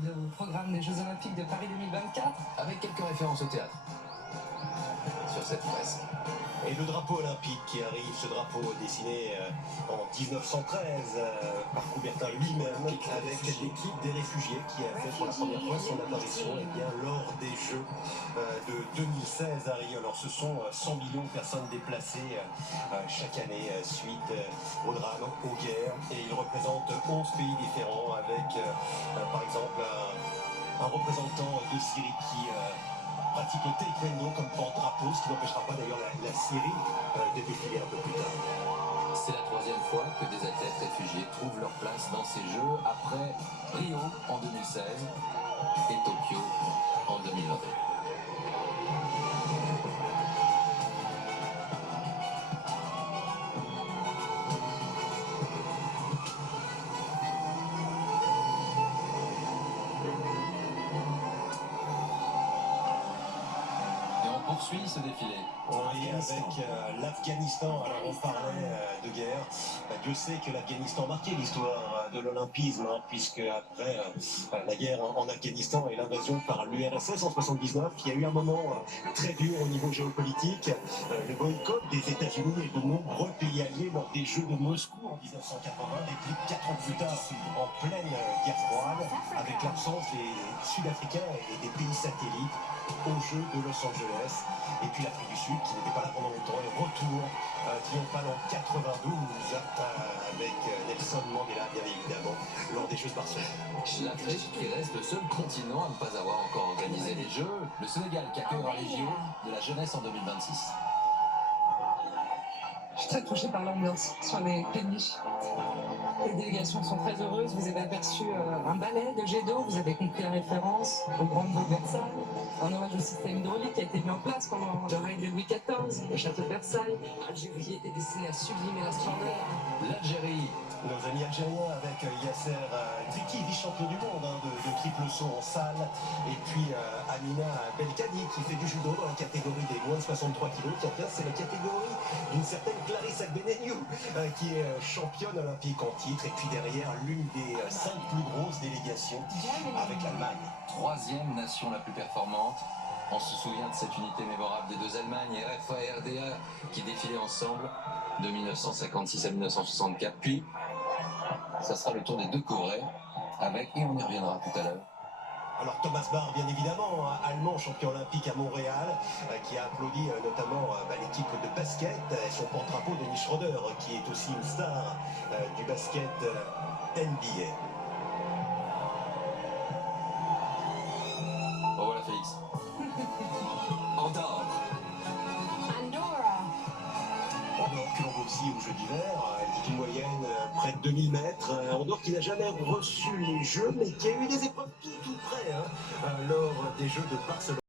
d'or du programme des Jeux Olympiques de Paris 2024. Avec quelques références au théâtre sur cette fresque. Et le drapeau olympique qui arrive, ce drapeau dessiné en 1913 par Coubertin lui-même, avec l'équipe des réfugiés qui a fait pour la première fois son apparition lors des Jeux de 2016 à Rio. Alors ce sont 100 millions de personnes déplacées chaque année suite au drame, aux guerres, et ils représentent 11 pays différents avec par exemple un représentant de Syrie qui pratique le taekwondo comme porte-drapeau, ce qui n'empêchera pas d'ailleurs la Syrie de défiler un peu plus tard. C'est la troisième fois que des athlètes réfugiés trouvent leur place dans ces Jeux après Rio en 2016 et Tokyo en 2020. Poursuit ce défilé. Oui, avec l'Afghanistan. Alors on parlait de guerre. Dieu sait que l'Afghanistan marquait l'histoire de l'olympisme, puisque après la guerre en Afghanistan et l'invasion par l'URSS en 79, il y a eu un moment très dur au niveau géopolitique. Le boycott des États-Unis et de nombreux pays alliés lors des Jeux de Moscou en 1980, et puis 4 ans plus tard, en pleine guerre froide, avec l'absence des Sud-Africains et des pays satellites aux Jeux de Los Angeles, et puis l'Afrique du Sud qui n'était pas là pendant longtemps, et retour triomphal en 92 avec Nelson Mandela bien évidemment lors des Jeux de Barcelone. L'Afrique qui reste le seul continent à ne pas avoir encore organisé les Jeux, le Sénégal qui accueillera les JO de la jeunesse en 2026. Je suis très touchée par l'ambiance sur les péniches. Les délégations sont très heureuses. Vous avez aperçu un ballet de jet d'eau. Vous avez compris la référence au Grand de Versailles. Un hommage au système hydraulique qui a été mis en place pendant le règne de Louis XIV, le château de Versailles. Algérie était destinée à sublimer la splendeur. L'Algérie. Nos amis algériens avec Yasser Triki, vice-champion du monde de triple saut en salle, et puis Amina Belkadi qui fait du judo dans la catégorie des moins de 63 kg. C'est la catégorie d'une certaine Clarisse Agbenegnou qui est championne olympique en titre, et puis derrière l'une des 5 plus grosses délégations avec l'Allemagne. Troisième nation la plus performante. On se souvient de cette unité mémorable des deux Allemagnes, RFA et RDA, qui défilaient ensemble de 1956 à 1964. Puis, ça sera le tour des deux Corées, avec, et on y reviendra tout à l'heure. Alors Thomas Bach, bien évidemment, allemand champion olympique à Montréal, qui a applaudi notamment l'équipe de basket, et son porte-drapeau Denis Schroeder, qui est aussi une star du basket NBA. Bon voilà Félix. Andorre. Andorre que l'on voit aussi aux Jeux d'hiver, elle dit une moyenne près de 2000 mètres. Andorre qui n'a jamais reçu les Jeux, mais qui a eu des épreuves tout près lors des Jeux de Barcelone.